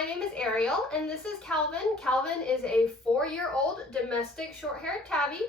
my name is Ariel, and this is Calvin. Calvin is a 4-year-old domestic short-haired tabby,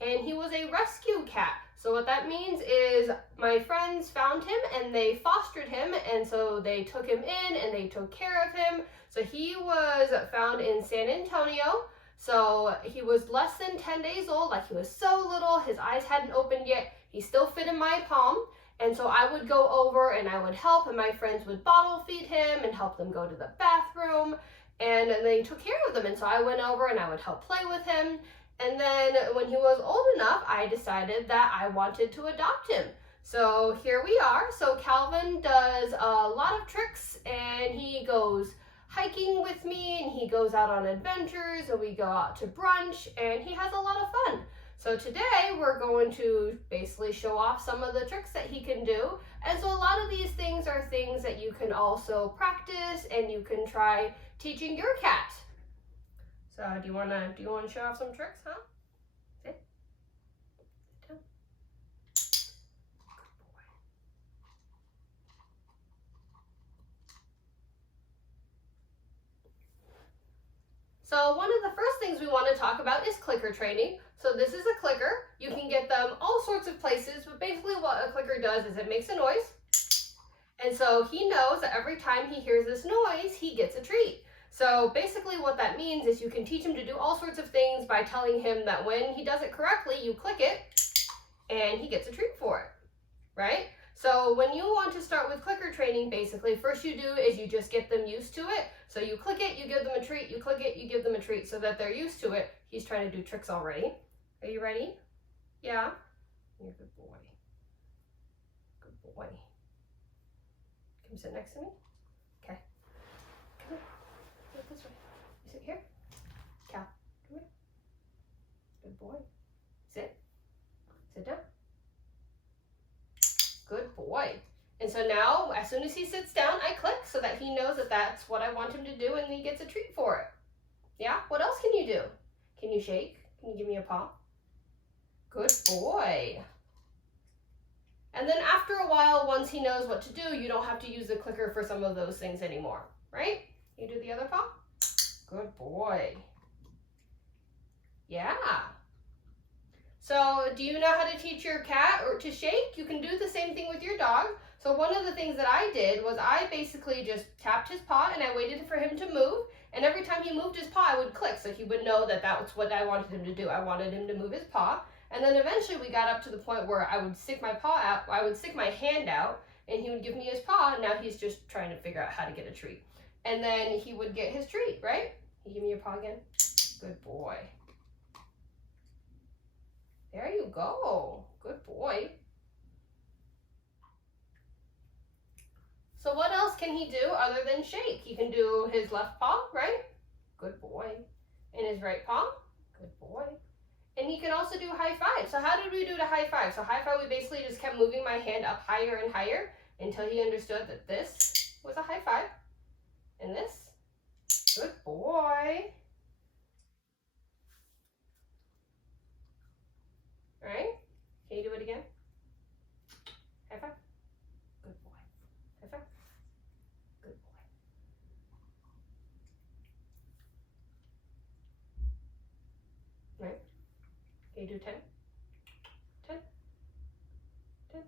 and he was a rescue cat. So what that means is my friends found him and they fostered him, and so they took him in and they took care of him. So he was found in San Antonio. So he was less than 10 days old, like he was so little, his eyes hadn't opened yet. He still fit in my palm. And so I would go over and I would help, and my friends would bottle feed him and help them go to the bathroom, and they took care of them. And so I went over and I would help play with him. And then when he was old enough, I decided that I wanted to adopt him. So here we are. So Calvin does a lot of tricks, and he goes hiking with me, and he goes out on adventures, and we go out to brunch, and he has a lot of fun. So today we're going to basically show off some of the tricks that he can do. And so a lot of these things are things that you can also practice and you can try teaching your cat. So do you want to show off some tricks, huh? Sit. Sit down. Good boy. So one of the first things we want to talk about is clicker training. So this is a clicker. You can get them all sorts of places, but basically what a clicker does is it makes a noise. And so he knows that every time he hears this noise, he gets a treat. So basically what that means is you can teach him to do all sorts of things by telling him that when he does it correctly, you click it and he gets a treat for it, right? So when you want to start with clicker training, basically first you do is you just get them used to it. So you click it, you give them a treat, you click it, you give them a treat so that they're used to it. He's trying to do tricks already. Are you ready? Yeah? You're a good boy. Good boy. Can you sit next to me? Okay. Come here. Sit this way. You sit here. Cal, come here. Good boy. Sit. Sit down. Good boy. And so now, as soon as he sits down, I click so that he knows that that's what I want him to do, and he gets a treat for it. Yeah? What else can you do? Can you shake? Can you give me a paw? Good boy. And then after a while, once he knows what to do, you don't have to use the clicker for some of those things anymore, right? You do the other paw? Good boy. Yeah. So do you know how to teach your cat or to shake? You can do the same thing with your dog. So one of the things that I did was I basically just tapped his paw and I waited for him to move. And every time he moved his paw, I would click so he would know that that was what I wanted him to do. I wanted him to move his paw. And then eventually we got up to the point where I would stick my paw out, I would stick my hand out, and he would give me his paw, and now he's just trying to figure out how to get a treat. And then he would get his treat, right? You give me your paw again? Good boy. There you go. Good boy. So what else can he do other than shake? He can do his left paw, right? Good boy. And his right paw? Good boy. And he can also do high five. So how did we do the high five? So high five, we basically just kept moving my hand up higher and higher until he understood that this was a high five. And this, good boy. All right, can you do it again? High five. Good boy. High five. Good boy. Right. Can you do 10? 10? 10?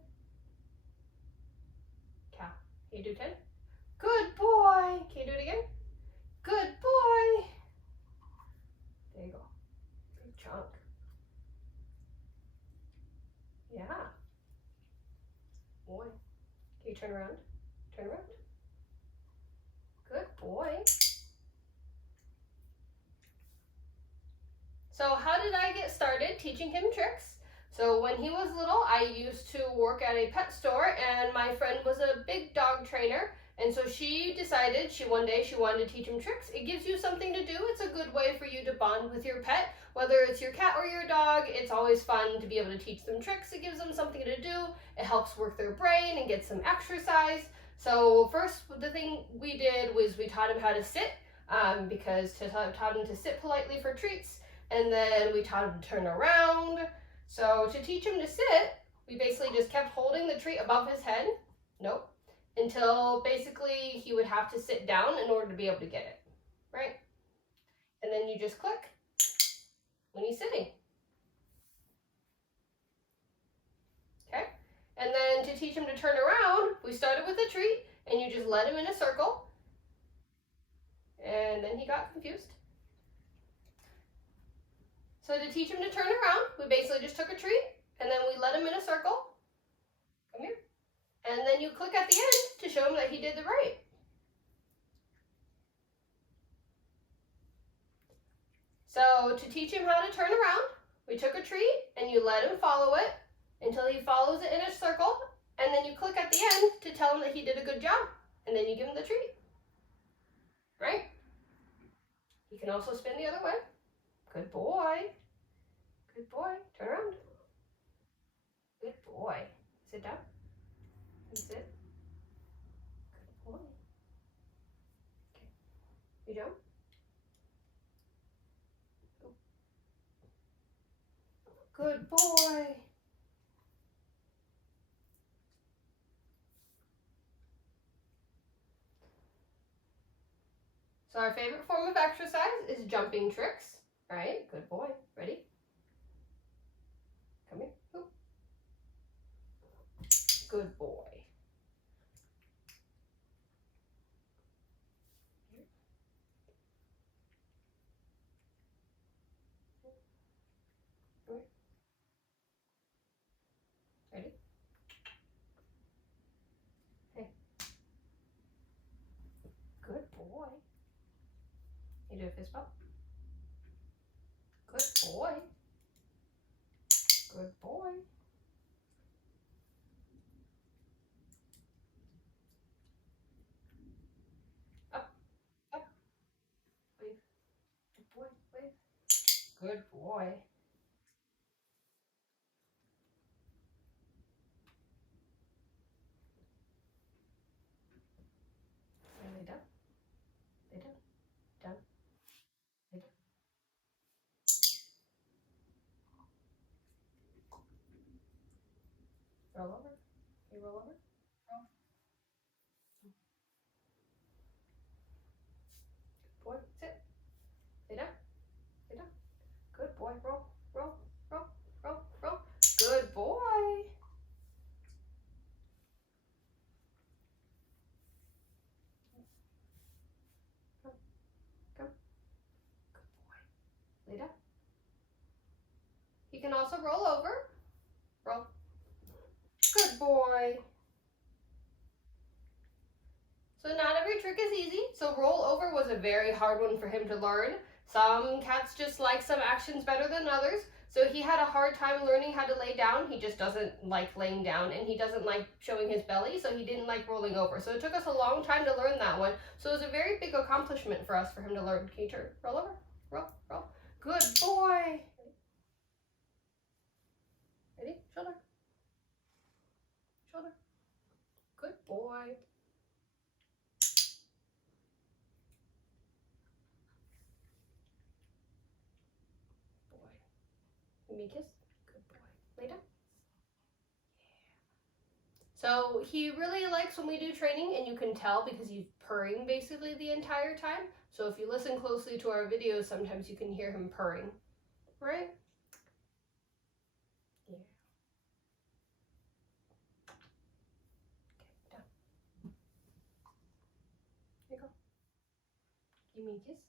Cal, can you do 10? Good boy. Can you do it again? Good boy. There you go. Good chunk. Yeah. Boy. Can you turn around? Turn around. Good boy. So how did I get started teaching him tricks? So when he was little, I used to work at a pet store, and my friend was a big dog trainer. And so she decided one day she wanted to teach him tricks. It gives you something to do. It's a good way for you to bond with your pet. Whether it's your cat or your dog, it's always fun to be able to teach them tricks. It gives them something to do. It helps work their brain and get some exercise. So first, the thing we did was we taught him how to sit, because taught him to sit politely for treats. And then we taught him to turn around. So to teach him to sit, we basically just kept holding the treat above his head. Nope. until basically he would have to sit down in order to be able to get it, right? And then you just click when he's sitting. Okay? And then to teach him to turn around, we started with a treat, and you just led him in a circle. And then he got confused. So to teach him to turn around, we basically just took a treat, and then we led him in a circle. Come here. And then you click at the end to show him that he did the right. So to teach him how to turn around, we took a treat and you let him follow it until he follows it in a circle, and then you click at the end to tell him that he did a good job, and then you give him the treat, right? You can also spin the other way. Good boy. Good boy. Turn around. Good boy. Sit down. And sit. Good boy. Okay. You jump. Good boy. So our favorite form of exercise is jumping tricks, right? Good boy. Ready? Come here. Oop. Good boy. Ready? Hey. Good boy. You do a fist bump. Good boy. Good boy. Up, up. Wave. Good boy, wave. Good boy. And lay down. Lay down. Down. Lay down. Roll over. You roll over. Roll. Good boy. Sit. Lay down. Lay down. Good boy. Roll. Roll. Roll. Roll. Roll. Good boy. Come. Come. Good boy. Lay down. You can also roll over. Roll. Good boy. So not every trick is easy. So roll over was a very hard one for him to learn. Some cats just like some actions better than others. So he had a hard time learning how to lay down. He just doesn't like laying down, and he doesn't like showing his belly, so he didn't like rolling over. So it took us a long time to learn that one. So it was a very big accomplishment for us for him to learn. Can you turn? Roll over. Roll. Roll. Good boy. Ready? Shoulder. Shoulder. Good boy. Give me a kiss. Good boy. Lay down. So he really likes when we do training, and you can tell because he's purring basically the entire time. So if you listen closely to our videos, sometimes you can hear him purring, right? Yeah. Okay, down. Here you go. Give me a kiss.